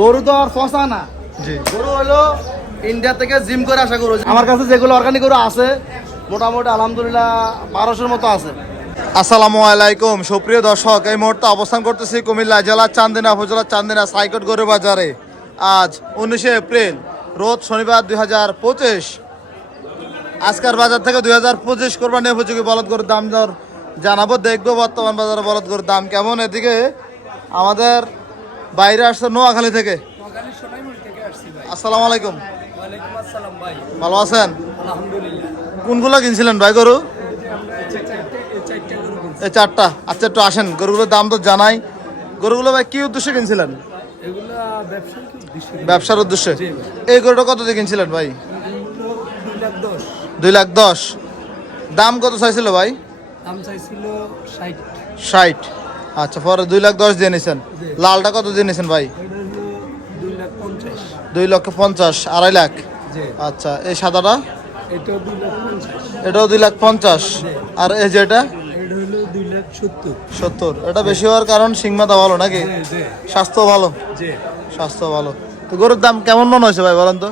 গরু তো আর ফসা না, জি গরু হলো ইন্ডিয়া থেকে জিম করে আসা গরু। আমার কাছে যেগুলো অর্গানিক গরু আছে মোটামুটি আলহামদুলিল্লাহ 1200-এর মতো আছে। আসসালামু আলাইকুম সুপ্রিয় দর্শক, এই মুহূর্তে অবস্থান করতেছি কুমিল্লা জেলার চান্দিনা উপজেলার চান্দিনা সাইকট গরু বাজারে। আজ 19শে এপ্রিল, রোজ শনিবার 2025। আজকের বাজার থেকে 2025 কোরবানি উপযোগী বলদ গরুর দাম দর জানাবো, দেখবো বর্তমান বাজারে বলদ গরুর দাম কেমন। এদিকে আমাদের বাইরে আসছে নোয়াখালী থেকে। আসসালামু আলাইকুম, ভালো আছেন? কোনগুলো কিনছিলেন ভাই গরু? এই চারটা। আচ্ছা একটু আসেন, গরুগুলোর দাম তো জানাই। গরুগুলো ভাই কি উদ্দেশ্যে কিনছিলেন? ব্যবসার উদ্দেশ্যে। এই গরুটা কত দিয়ে কিনছিলেন ভাই? 2,10,000। দাম কত চাইছিল ভাই? দাম চাইছিল 60। আচ্ছা, পরে 2,10,000 দিয়ে নিছেন। লালটা কত দিয়ে নিছেন ভাই? 2,50,000। 2,50,000, 2.5 লাখ। আচ্ছা, এই সাদাটা? এটাও 2,50,000। আর এই যেটা? 2,70,000। এটা বেশি হওয়ার কারণ সিংমাটা ভালো নাকি? স্বাস্থ্য ভালো? স্বাস্থ্য ভালো। তো গরুর দাম কেমন মনে হয়েছে ভাই বলেন তো?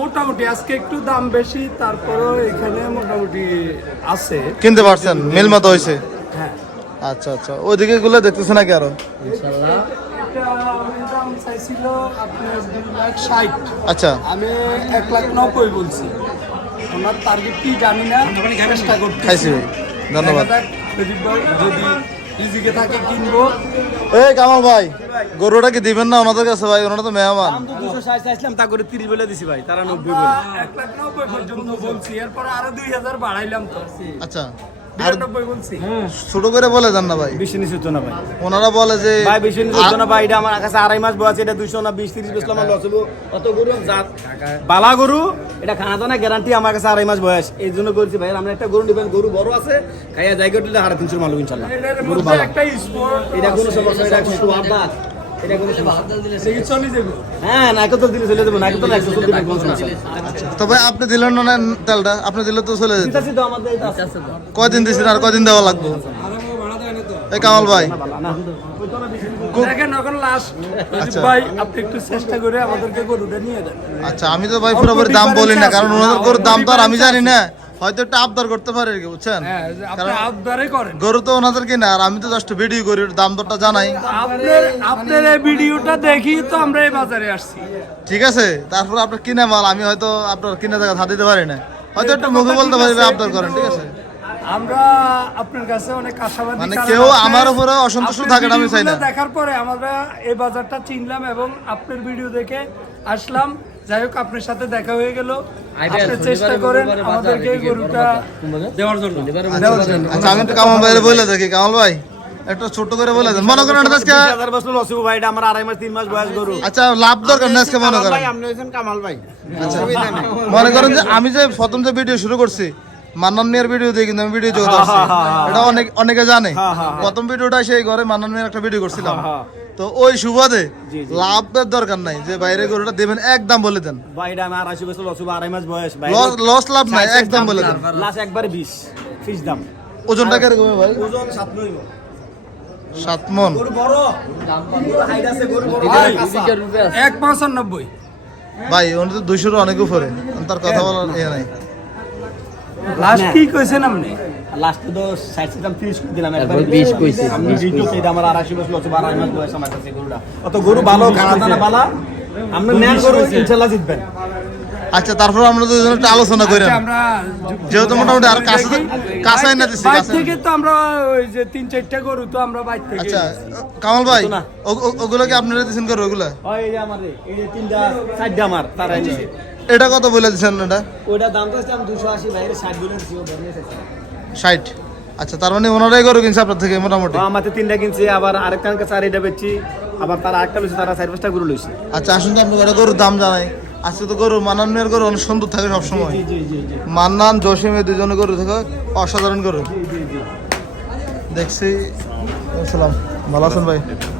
মোটামুটি আজকে একটু দাম বেশি, তারপরেও এখানে মোটামুটি আছে। কিনতে পারছেন, মিল মতো হয়েছে? হ্যাঁ। আচ্ছা আচ্ছা, ওইদিকে গুলো দেখতেছে নাকি আরো? ইনশাআল্লাহ। দাম চাইছিল আপনার 2,60,000। আচ্ছা, আমি 1,90,000 বলছি। ওনার টার্গেট কি জানি না, চেষ্টা করতে খাইছি ভাই, ধন্যবাদ। যদি ইজিকে থাকে কিনবো। এই কামাল ভাই, গরুটা কি দিবেন না ওনাদের কাছে ভাই? ওনারা তো মেহমান। 260 চাইছিলাম, তা করে 30 বলে দিছি ভাই, তারা 90 বলে। 1,90,000 পর্যন্ত বলছি, এরপর আরো 2,000 বাড়াইলাম তো। আচ্ছা, 92 বলছি। ছোট করে বলে দেন না ভাই। বেশি নিচে না ভাই, ওনারা বলে যে ভাই বেশি নিচে না ভাই। এটা আমার কাছে 2.5 মাস বয়স, এটা 200 না 20-30 বেচলাম আর লস হবো। অত গরু জাত বালা গরু, এটা খানা দানা গ্যারান্টি। আমার কাছে 2.5 মাস বয়স, এই জন্য বলছি ভাই আমরা একটা গরু নেবেন। গরু বড় আছে, খাইয়া জায়গা দিলে 350 মালুম ইনশাআল্লাহ। গরু ভালো, একটা স্পোর্ট এটা কোনো সমস্যা, এটা একটু আদাত, এটা কোনো সমস্যা। চলে যাবে। হ্যাঁ, নাইকো তো দিলে চলে যাবো, নাইকো তো 100 দিলে কোনো সমস্যা। তবে আপনি দিলেন না তেলটা, আপনি দিলে তো চলে যেত। দিতাছি তো, আমাদের এটা আছে তো। কয়দিন দিচ্ছেন আর কয়দিন দেওয়া লাগবে? এই কামাল ভাই, দেখেন এখন লাস্ট। আচ্ছা। ভাই আপনি একটু চেষ্টা করে আমাদেরকে গরুটা নিয়ে দেন। আচ্ছা আমি তো ভাই পুরোপুরি দাম বলি না, কারণ ওনাদের গরুর দাম তো আর আমি জানি না। হয়তো একটু আবদার করতে পারে আর কি, বুঝছেন? হ্যাঁ, আপনি কারণ আবদারে করেন। গরু তো ওনাদের কিনা, আর আমি তো জাস্ট ভিডিও করি, দাম দরটা জানাই। আপনার এই ভিডিওটা দেখি তো আমরা এই বাজারে আসছি। ঠিক আছে, তারপর আপনার কিনা মাল আমি হয়তো আপনার কিনা জায়গা হাত দিতে পারি না, হয়তো একটু মুখে বলতে পারি আবদার করেন, ঠিক আছে? আমরা আপনার কাছে অনেক আশাবাদী, মানে কারণ কেউ আপনার- আমার উপরে অসন্তুষ্ট আপনার থাকে না, আমি চাই না। ভিডিওগুলো দেখার পরে আমরা এই বাজারটা চিনলাম এবং আপনার ভিডিও দেখে আসলাম। যাই হোক, আপনার সাথে দেখা হয়ে গেল। আপনি চেষ্টা করেন আমাদেরকে এই গরুটা দেওয়ার জন্য। আচ্ছা আমি একটু কামাল ভাইয়ের বলে দেখি। কামাল ভাই একটু ছোট করে বলে দেন, মনে করেন এটা আজকে 20,000 বছর লস হবো ভাই, এটা আমার 2.5 মাস 3 মাস বয়স গরু। আচ্ছা লাভ দরকার না আজকে, মনে করেন। ভাই আপনি হইছেন কামাল ভাই। আচ্ছা মনে করেন যে আমি যে প্রথম যে ভিডিও শুরু করছি মান্নান মিয়ার ভিডিও দিয়ে, কিন্তু আমি ভিডিও জগতে আসছি, এটা অনেকে জানে। প্রথম ভিডিওটা সেই ঘরে মান্নান মিয়ার একটা ভিডিও করছিলাম, তো ওই সুবাদে লাভের দরকার নাই যে বাইরে গরুটা দেবেন, একদম বলে দেন ভাই এটা আমার 80 বছর লস হবো, 2.5 মাস বয়স ভাই। লস লাভ নাই, একদম বলে দেন। লাস্ট একবারে 20 ফিক্স দাম। ওজনটা কিরকম ভাই? ওজন 7 নইব। 7 মণ। গরু বড়, হাইট আছে, গরু বড়। 1,95। ভাই উনি তো 200 অনেক উপরে, তার কথা বলার ইয়ে নাই। লাস্ট কি কইছেন আপনি? লাস্টে তো 60 দাম 30 করে দিলাম, একবারে 20 কইছি। আমি ভিডিও এটা আমার 80 বছর লস, 2.5 মাস বয়স আমার কাছে গরুটা। অত গরু ভালো, খানা দানা বালা, আমরা নেন গরু ইনশাআল্লাহ জিতবেন। আচ্ছা তারপর আমরা দুজন একটা আলোচনা করেন, আচ্ছা, আমরা যেহেতু মোটামুটি আর কাছে না দিচ্ছি বাইরে কাছে। থেকে তো আমরা ওই যে 3-4টা গরু তো আমরা বাইরে থেকে। আচ্ছা কামাল ভাই, না। ওগুলো কি আপনারা দিচ্ছেন করে? ওগুলা এই যে আমার এই যে 3টা 4টা আমার তারা নিছে। এটা কত বলে দিচ্ছেন? এটা ওইটা দাম তো আমি 280 বাইরে 60 বলে দিছি, ও বলে দিছে 60। আচ্ছা তার মানে ওনারাই গরু কিনছে আপনার থেকে মোটামুটি। আমাতে 3টা কিনছে, আবার আরেকটার কাছে 4টা বেচছি, আবার তারা আরেকটা লইছে, তারা 4-5টা গরু লইছে। আচ্ছা আসুন তো আপনার একটা গরুর দাম জানাই। আজকে তো গরু মান্নান মিয়ার গরু অনেক সুন্দর থাকে সবসময়। জি জি জি জি মান্নান জসিম এই দুজনে গরু থাকে অসাধারণ গরু জি জি। দেখছি। আসসালাম, ভালো আছেন ভাই?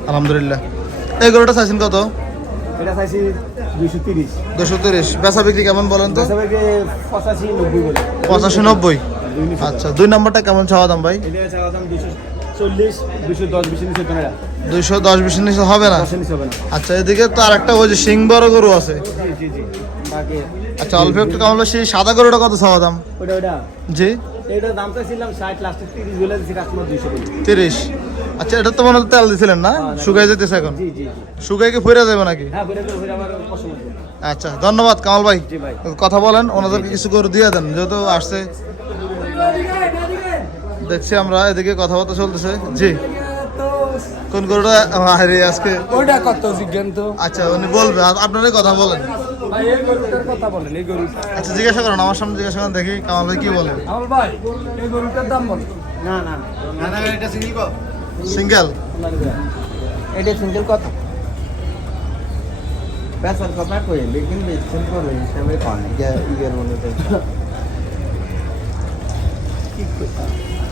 আলহামদুলিল্লাহ। এই গরুটা চাইছেন কত? এটা চাইছি 230। 230। বেচা বিক্রি কেমন বলেন তো? হিসাবে 85-90 বলে। 85-90। আচ্ছা 2 নাম্বারটা কেমন চাওয়া দাম ভাই? এটা চাওয়া দাম 240, 210 বেশি নিচে তো না। 210-20 নিচে হবে না। দশের নিচে হবে না। আচ্ছা এদিকে তো আর একটা ওই যে সিং বড় গরু আছে। জি বাকি আচ্ছা অল্প একটু কম হলো, সেই সাদা গরুটা কত চাওয়া দাম? ওটা জি এটা দাম চাইছিলাম 60, লাস্টে 30 বলে দিছি কাস্টমার 200 বলে। 30। আচ্ছা এটা তো মনে হয় তেল দিছিলেন না, শুকাই যেতেছে এখন? জি শুকাই কি ফিরে যাবে নাকি? হ্যাঁ বলে আমার পছন্দ হয়েছে। আচ্ছা ধন্যবাদ কামাল ভাই, জি ভাই। কথা বলেন ওনাদেরকে কিছু গরু দিয়ে দেন যেহেতু আসছে। দেখছি আমরা এদিকে কথাবার্তা চলতেছে। জি কোন গরুটা আরে আজকে? ওইটা কত জিজ্ঞান তো? আচ্ছা উনি বলবে, আপনারাই কথা বলেন। ভাই এই গরুটার কথা বলেন, এই গরুটা। আচ্ছা জিজ্ঞাসা করেন, আমার সামনে জিজ্ঞাসা করেন, দেখি কামাল ভাই কি বলে। আমল ভাই এই গরুটার দাম বল। না এটা সিঙ্গেল কত? সিঙ্গেল এটা সিঙ্গেল কত? পেছন কপা কই লেকিন বেচছেন করে হিসাবে কোন ইগের মনে তো কি কথা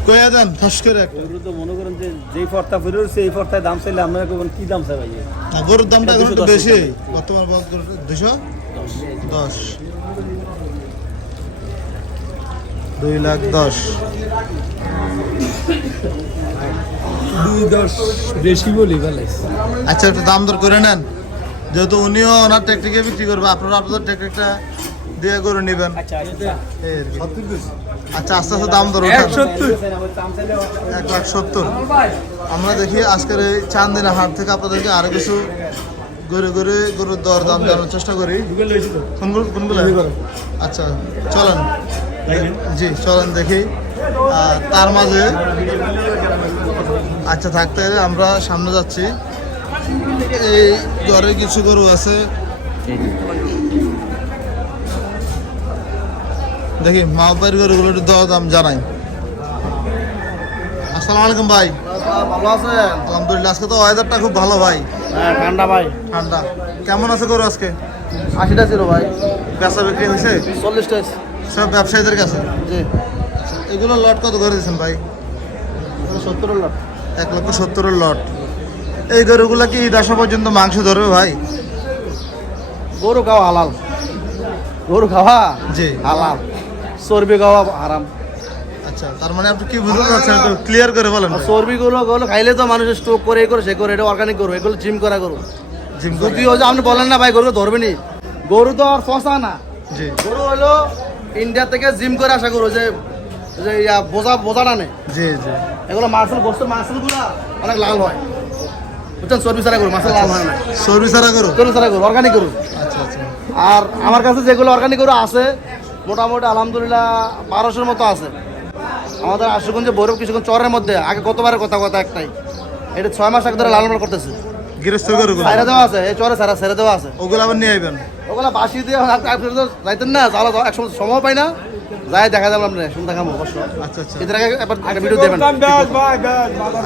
কইয়া দেন ফস করে একটা। এগুলো তো মনে করেন যে যেই ফর্তা ফিরোর সেই ফর্তায় দাম চাইলে আমরা কোন কি দাম চাই ভাই? না, গরুর দামটা এখন একটু 210 বেশি টাকা। বর্তমান 210 2,10,000। 210 বেশি বলি ভাই। আচ্ছা একটু দাম দর করে নেন, যেহেতু উনিও ওনার ট্যাকটিকে বিক্রি করবে, আপনারা আপনাদের ট্যাকটিকটা দিয়ে গরু নেবেন। আচ্ছা এই আর কি। আচ্ছা আস্তে আস্তে দাম দর উঠান। 170 1,70,000। আমল ভাই আমরা দেখি আজকের এই চান্দিনা হাট থেকে আপনাদেরকে আরো কিছু গরুর দর দাম জানার চেষ্টা করি। কোনগুলো? আচ্ছা চলেন, জি চলেন দেখি। তার মাঝে আচ্ছা থাকতে আমরা সামনে যাচ্ছি। এই ঘরে কিছু গরু আছে, দেখি মাহবাইয়ের গরুগুলো একটু দর দাম জানাই। আসসালামু আলাইকুম ভাই। ভালো আছে? আলহামদুলিল্লাহ, আজকে তো ওয়েদারটা খুব ভালো ভাই, হ্যাঁ ঠান্ডা ভাই। ঠান্ডা। কেমন আছে গরু আজকে? 80টা ছিল ভাই। বেচা বিক্রি হয়েছে 40টা। সব ব্যবসায়ীদের কাছে? জি এগুলো লট কত করে দিচ্ছেন ভাই? 70 লাখ। 1,70,000 লট। এই গরুগুলা কি 10 পর্যন্ত মাংস ধরবে ভাই? গরু খাওয়া হালাল, গরু খাওয়া জি হালাল, চর্বি খাওয়া হারাম। আচ্ছা তার মানে আপনি কি বুঝতে পারছেন, একটু ক্লিয়ার করে বলেন ভাই। চর্বি গুলো খাইলে তো মানুষ স্ট্রোক করে, এই করে সে করে, এটা অর্গানিক গরু, এগুলো জিম করা গরু। জিম যদি ওই যে আপনি বলেন না ভাই গরু ধরবে নি, গরু তো আর ফসা না। জি গরু হলো ইন্ডিয়া থেকে জিম করে আসা গরু, যে যে বোঝা টানে। জি জি এগুলো মার্সেল গুলা অনেক লাল হয়, বুঝছেন? চর্বি ছাড়া গরু মার্সেল লাল হয় না, চর্বি ছাড়া গরু। চর্বি ছাড়া গরু, অর্গানিক গরু। আচ্ছা আচ্ছা আর আমার কাছে যেগুলো অর্গানিক গরু আছে মোটামুটি আলহামদুলিল্লাহ 1200-র মতো আছে। আমাদের আশুগঞ্জে বৈরব কিছুক্ষণ চরের মধ্যে আগে কতবারের কথা একটাই, এটা 6 মাস আগে ধরে লালন পালন করতেছে। গৃহস্থ গরুগুলো সাইরা দেওয়া আছে, এই চরে সারা ছেড়ে দেওয়া আছে। ওগুলো আবার নিয়ে আইবেন? ওগুলা বাসি দিয়ে আপনি তো যাইতেন না, যাওয়া এক সময় পাই না, যাই দেখা যাবে আপনার শুনতে খামো অবশ্য। আচ্ছা আচ্ছা এদের আগে একবার একটা ভিডিও দেবেন।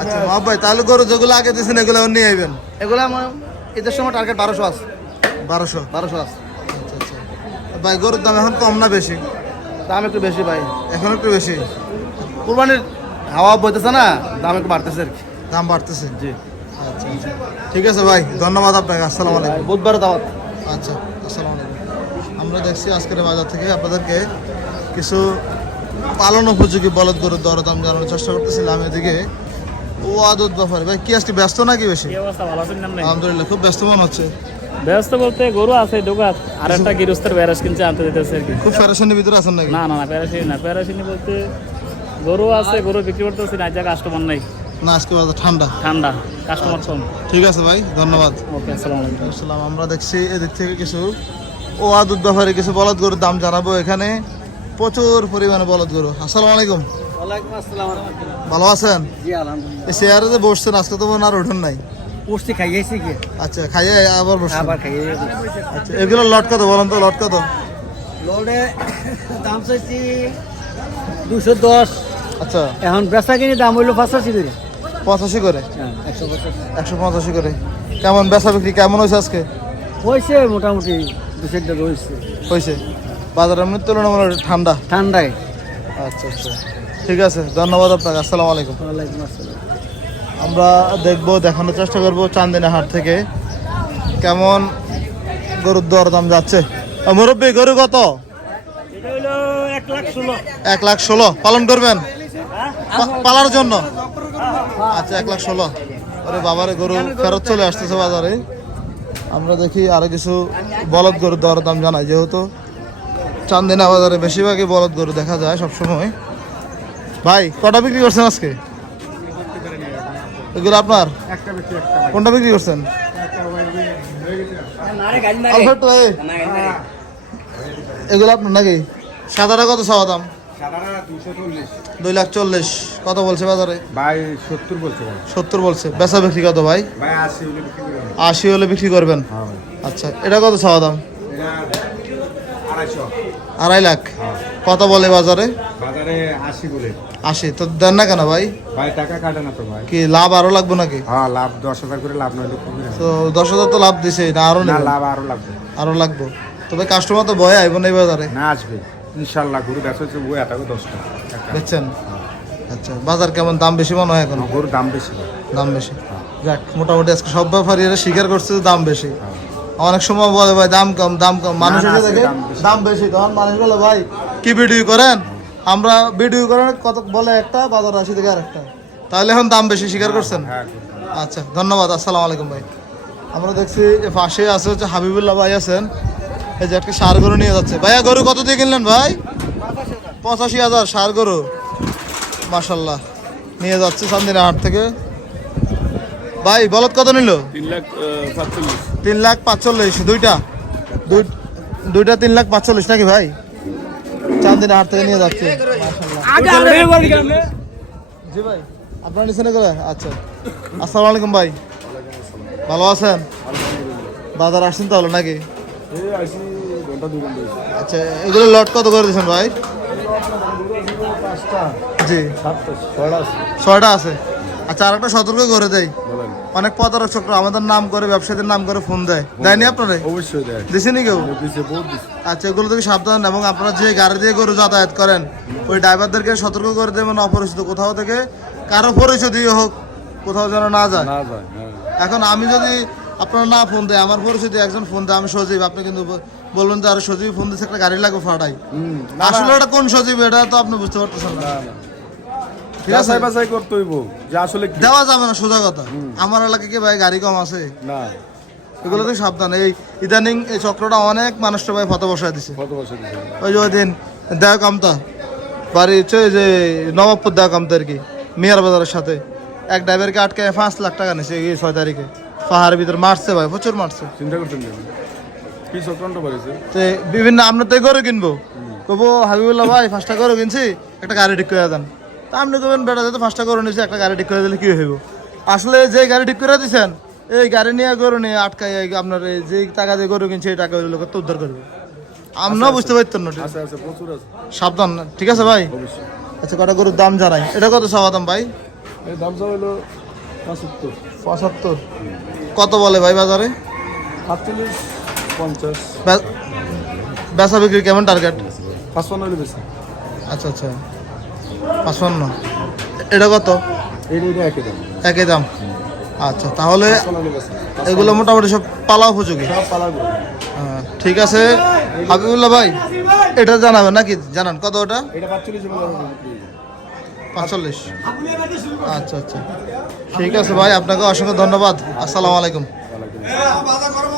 আচ্ছা মাহবুব ভাই, তাহলে গরু যেগুলো আগে দিয়েছেন এগুলো আবার নিয়ে আইবেন? এগুলো আমার এদের সময় টার্গেট 1200 আছে। 1200? 1200 আছে। আচ্ছা আচ্ছা ভাই, গরুর দাম এখন কম না বেশি? দাম একটু বেশি ভাই, এখন একটু বেশি। কুরবানির হাওয়া বইতেছে না, দাম একটু বাড়তেছে আর কি। দাম বাড়তেছে? জি আচ্ছা আচ্ছা ঠিক আছে ভাই, ধন্যবাদ আপনাকে। আসসালামু আলাইকুম। বুধবার দাওয়াত। আচ্ছা আসসালামু আলাইকুম। আমরা দেখছি আজকের বাজার থেকে আপনাদেরকে কিছু পালন উপযোগী বলদ গরুর দরদাম জানানোর চেষ্টা করতেছিলাম। এদিকে ওয়াদুদ ব্যাপারে ভাই কি আজকে ব্যস্ত নাকি বেশি? আলহামদুলিল্লাহ, খুব ব্যস্ত মনে হচ্ছে। ব্যস্ত বলতে গরু আছে দোকান আর একটা গৃহস্থের ব্যারাস কিনছে আনতে দিতেছে আর কি। খুব ফ্যারাশনের ভিতরে আছেন নাকি? না প্যারাসিনি না, প্যারাসিনি বলতে গরু আছে, গরু বিক্রি করতেছি না, যা কাস্টমার নাই, না আজকে বাজার ঠান্ডা কাস্টমার কম। ঠিক আছে ভাই, ধন্যবাদ। ওকে আসসালামু আলাইকুম। আসসালাম। আমরা দেখছি এদিক থেকে কিছু ওয়াদুদ ব্যাপারে কিছু বলদ গরুর দাম জানাবো। এখানে প্রচুর পরিমাণে বলদ গরু। আসসালামু আলাইকুম। ওয়ালাইকুম আসসালাম ওয়া রাহমাতুল্লাহ। ভালো আছেন? জি আলহামদুলিল্লাহ। এই চেয়ারে যে বসছেন আজকে তো আর ওঠেন নাই? পুষ্টি খাইয়েছি কি? আচ্ছা খাইয়ে আবার বসছেন? আবার খাইয়ে। আচ্ছা এগুলো লট কত বলেন তো, লট কত? লোডে দাম চাইছি 210। আচ্ছা এখন বেচা কিনে দাম হইলো 85 করে। 85 করে? হ্যাঁ 185। 185 করে। কেমন বেচা বিক্রি কেমন হয়েছে আজকে? হয়েছে মোটামুটি 2-4টা রয়েছে। হয়েছে? বাজার এমনি তুলনামূলক ঠান্ডা? ঠান্ডায়। আচ্ছা আচ্ছা ঠিক আছে, ধন্যবাদ আপনাকে। আসসালামু আলাইকুম। ওয়ালাইকুম আসসালাম। আমরা দেখবো, দেখানোর চেষ্টা করবো চান্দিনা হাট থেকে কেমন গরুর দরদাম যাচ্ছে। মুরব্বী গরু কত? এটা হলো 1,16,000। 1,16,000 পালন করবেন? পালার জন্য? আচ্ছা 1,16,000। আরে বাবারে গরু ফেরত চলে আসতেছে বাজারে। আমরা দেখি আরো কিছু বলদ গরুর দরদাম জানাই, যেহেতু চান্দিনা বাজারে বেশিরভাগই বলদ গরু দেখা যায় সবসময়। ভাই কটা বিক্রি করছেন আজকে? এগুলো আপনার? কোনটা বিক্রি করছেন? আলফাটো ভাই, এগুলো আপনার নাকি? সাদাটা কত চাওয়া দাম? 2,40,000। কত বলছে বাজারে? ভাই 70 বলছে ভাই। 70 বলছে। বেচা বিক্রি কত ভাই? ভাই 80 হলে বিক্রি করে দেন। 80 হলে বিক্রি করবেন? হ্যাঁ ভাই। আচ্ছা, এটা কত চাওয়া দাম? এটা 250। 2.5 লাখ। কত বলে বাজারে? বাজারে 80 বলে। 80 তো দেন না কেন ভাই? ভাই টাকা কাটে না তো ভাই। কি লাভ আরো লাগবে নাকি? হ্যাঁ লাভ 10,000 করে লাভ নইলে কমে না। তো 10,000 তো লাভ দিছে, না আরো না নেবেন? লাভ আরো লাগবে। আরো লাগবে। তবে কাস্টমার তো ভয় আইব না এই বাজারে। না আসবে ইনশাআল্লাহ। গরু বেচা হচ্ছে ওই এটাকে 10 টাকা। দেখছেন? আচ্ছা, বাজার কেমন? দাম বেশি মনে হয় এখন? গরুর দাম বেশি ভাই। দাম বেশি। যাক, মোটামুটি আজকে সব ব্যাপারীরা স্বীকার করছে যে দাম বেশি। অনেক সময় বলে ভাই দাম কম দাম কম, মানুষ না, এসে আজকে দেখে দাম বেশি। দাম বেশি, তখন মানুষ বলে ভাই কি ভিডিও করেন? আমরা ভিডিও করেন কত বলে একটা, বাজার আসি থেকে আর একটা। তাহলে এখন দাম বেশি স্বীকার করছেন? হ্যাঁ আচ্ছা, ধন্যবাদ। আসসালামু আলাইকুম ভাই। আমরা দেখছি যে পাশে আছে হচ্ছে হাবিবুল্লাহ ভাই আছেন, এই যে একটা ষাঁড় গরু নিয়ে যাচ্ছে। ভাইয়া গরু কত দিয়ে কিনলেন ভাই? 85,000 ষাঁড় গরু, মাশাল্লাহ, নিয়ে যাচ্ছে চান্দিনা হাট থেকে। ভাই বলদ কত নিল? 3,45,000। দুইটা 3,45,000 নাকি ভাই? চান্দিনা হাট থেকে নিয়ে যাচ্ছে। মাশাআল্লাহ। জি ভাই, আপনার নিচে করে? আচ্ছা, আসসালামু আলাইকুম ভাই, ভালো আছেন? বাজার আসছেন তাহলে নাকি? আচ্ছা, এগুলো লট কত করে দিচ্ছেন ভাই? জি, 6টা আছে। আচ্ছা, আর একটা সতর্ক করে দেয়, অনেক প্রতারক আমাদের নাম করে, ব্যবসায়ীদের নাম করে ফোন দেয়, দেয়নি আপনারা? অবশ্যই দেয়। দিছেনি কেউ? দিছে বহুত দিছে। আচ্ছা, এগুলো থেকে সাবধান, এবং আপনারা যে গাড়ি দিয়ে গরু যাতায়াত করেন ওই ড্রাইভারদেরকে সতর্ক করে দেবেন, অপরিচিত কোথাও থেকে কারো পরিচয় দিয়ে হোক কোথাও যেন না যায়। না যায়। হ্যাঁ। এখন আমি যদি আপনারা না ফোন দেয়, আমার পরিচয় দিয়ে একজন ফোন দেয়, আমি সজীব, আপনি কিন্তু বলবেন যে আর সজীব ফোন দিচ্ছে, একটা গাড়ি লাগবে ফাটাই। আসলে ওটা কোন সজীব এটা তো আপনি বুঝতে পারতেছেন না। ঠিক আছে, যাচাই বাছাই করতে হইব যে আসলে কি। দেওয়া যাবে না সোজা কথা। আমার এলাকায় কি ভাই গাড়ি কম আছে? না এগুলো থেকে সাবধান। এই ইদানিং এই চক্রটা অনেক মানুষটা ভাই ফটো বসায় দিছে। কত বছর দিছে? ওই যে ওই দিন দেওয়া কামতা বাড়ি হচ্ছে ওই যে নবাবপুর দেওয়া কামতা আর কি, মিয়ার বাজারের সাথে এক ড্রাইভারকে আটকে 5 লাখ টাকা নিছে এই 6 তারিখে। পাহাড়ের ভিতরে মারছে ভাই, প্রচুর মারছে। চিন্তা করছেন কি চক্রান্ত করেছে? তো বিভিন্ন আমরা তো গরু কিনবো, কবো হাবিবুল্লাহ ভাই 5টা গরু কিনছি, একটা গাড়ি ঠিক করে দেন। তা আপনি কবেন বেটা যেতে 5টা গরু নিয়েছি, একটা গাড়ি ঠিক করে দিলে কি হইব? আসলে যে গাড়ি ঠিক করে দিচ্ছেন এই গাড়ি নিয়ে গরু নিয়ে আটকাই আপনার এই যে টাকা দিয়ে গরু কিনছে এই টাকা ওই লোকের তো উদ্ধার করবে। আমরা বুঝতে পারতেন না। আছে আছে প্রচুর আছে। সাবধান, ঠিক আছে ভাই? অবশ্যই। আচ্ছা, কটা গরুর দাম জানাই। এটা কত চাওয়া দাম ভাই? এই দাম চা হলো 75। 75। কত বলে ভাই বাজারে? 48 50। বেচা বিক্রি কেমন টার্গেট? 55 হলে বেশি। আচ্ছা আচ্ছা, 55। এটা কত? এইটা একই দাম। একই দাম। আচ্ছা, তাহলে 55 হলে বেশি। এগুলো মোটামুটি সব পালা উপযোগী। সব পালা গরু। ঠিক আছে হাবিবুল্লাহ ভাই, এটা জানাবেন নাকি? জানান কত ওটা? এটা 45 হলে বিক্রি। 45। আচ্ছা আচ্ছা, ঠিক আছে ভাই, আপনাকে অসংখ্য ধন্যবাদ। আসসালামু আলাইকুম।